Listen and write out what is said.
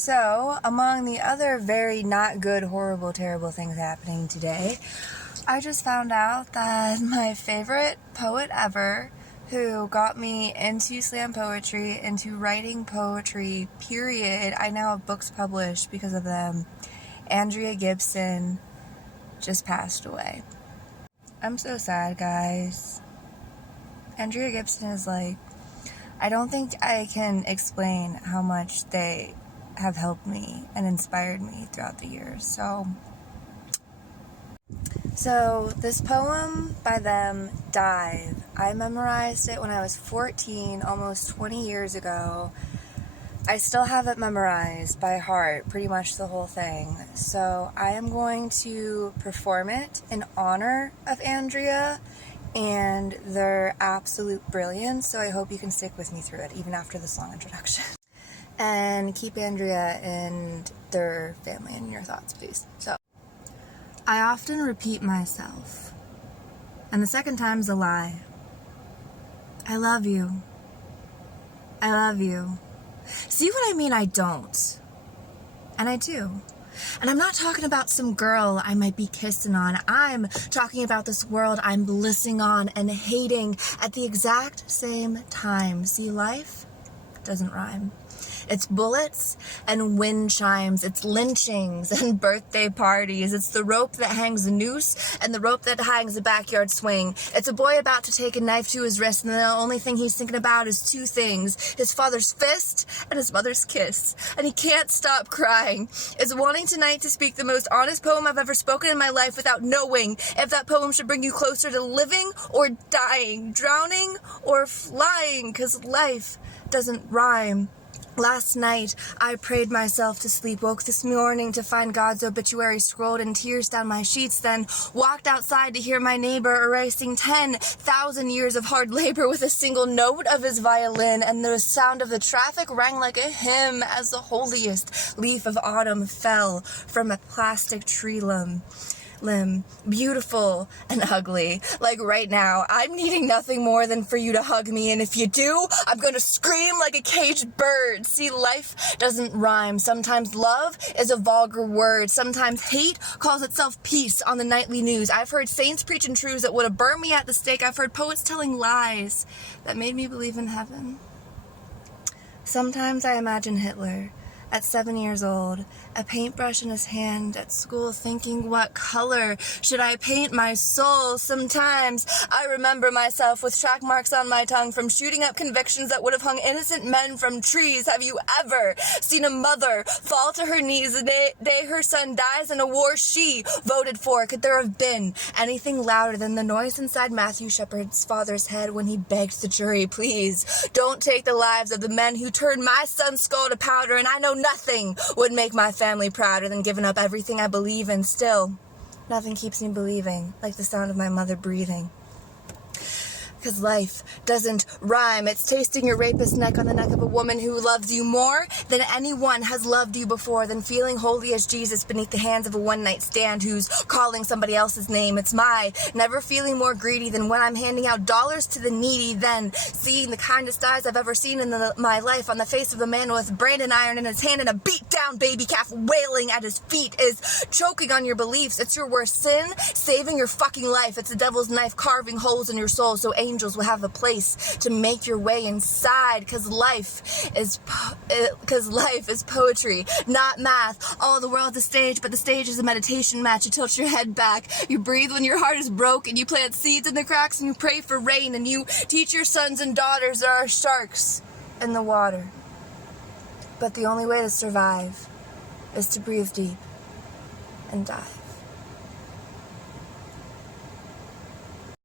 So, among the other very not good, horrible, terrible things happening today, I just found out that my favorite poet ever, who got me into slam poetry, into writing poetry, period, I now have books published because of them, Andrea Gibson, just passed away. I'm so sad, guys. Andrea Gibson is like, I don't think I can explain how much they have helped me and inspired me throughout the years. So this poem by them, Dive, I memorized it when I was 14, almost 20 years ago. I still have it memorized by heart, pretty much the whole thing. So I am going to perform it in honor of Andrea and their absolute brilliance. So I hope you can stick with me through it, even after this long introduction. And keep Andrea and their family in your thoughts, please. So, I often repeat myself, and the second time's a lie. I love you. I love you. See what I mean? I don't. And I do. And I'm not talking about some girl I might be kissing on. I'm talking about this world I'm blissing on and hating at the exact same time. See, life doesn't rhyme. It's bullets and wind chimes. It's lynchings and birthday parties. It's the rope that hangs the noose and the rope that hangs the backyard swing. It's a boy about to take a knife to his wrist, and the only thing he's thinking about is two things: his father's fist and his mother's kiss. And he can't stop crying. It's wanting tonight to speak the most honest poem I've ever spoken in my life without knowing if that poem should bring you closer to living or dying, drowning or flying, 'cause life doesn't rhyme. Last night, I prayed myself to sleep, woke this morning to find God's obituary scrolled in tears down my sheets, then walked outside to hear my neighbor erasing 10,000 years of hard labor with a single note of his violin, and the sound of the traffic rang like a hymn as the holiest leaf of autumn fell from a plastic tree limb. Beautiful and ugly. Like right now, I'm needing nothing more than for you to hug me, and if you do, I'm gonna scream like a caged bird. See, life doesn't rhyme. Sometimes love is a vulgar word. Sometimes hate calls itself peace on the nightly news. I've heard saints preaching truths that would have burned me at the stake. I've heard poets telling lies that made me believe in heaven. Sometimes I imagine Hitler at 7 years old, a paintbrush in his hand at school, thinking, what color should I paint my soul? Sometimes I remember myself with track marks on my tongue from shooting up convictions that would have hung innocent men from trees. Have you ever seen a mother fall to her knees the day her son dies in a war she voted for? Could there have been anything louder than the noise inside Matthew Shepard's father's head when he begged the jury, please don't take the lives of the men who turned my son's skull to powder? And I know nothing would make my family prouder than giving up everything I believe in. Still, nothing keeps me believing like the sound of my mother breathing. Because life doesn't rhyme. It's tasting your rapist neck on the neck of a woman who loves you more than anyone has loved you before, than feeling holy as Jesus beneath the hands of a one-night stand who's calling somebody else's name. It's my never feeling more greedy than when I'm handing out dollars to the needy, than seeing the kindest eyes I've ever seen in my life on the face of a man with branding iron in his hand and a beat-down baby calf wailing at his feet is choking on your beliefs. It's your worst sin, saving your fucking life. It's the devil's knife carving holes in your soul so angels will have a place to make your way inside, because life is poetry, not math. All the world's a stage, but the stage is a meditation mat. You tilt your head back, you breathe when your heart is broken, you plant seeds in the cracks, and you pray for rain, and you teach your sons and daughters there are sharks in the water. But the only way to survive is to breathe deep and dive.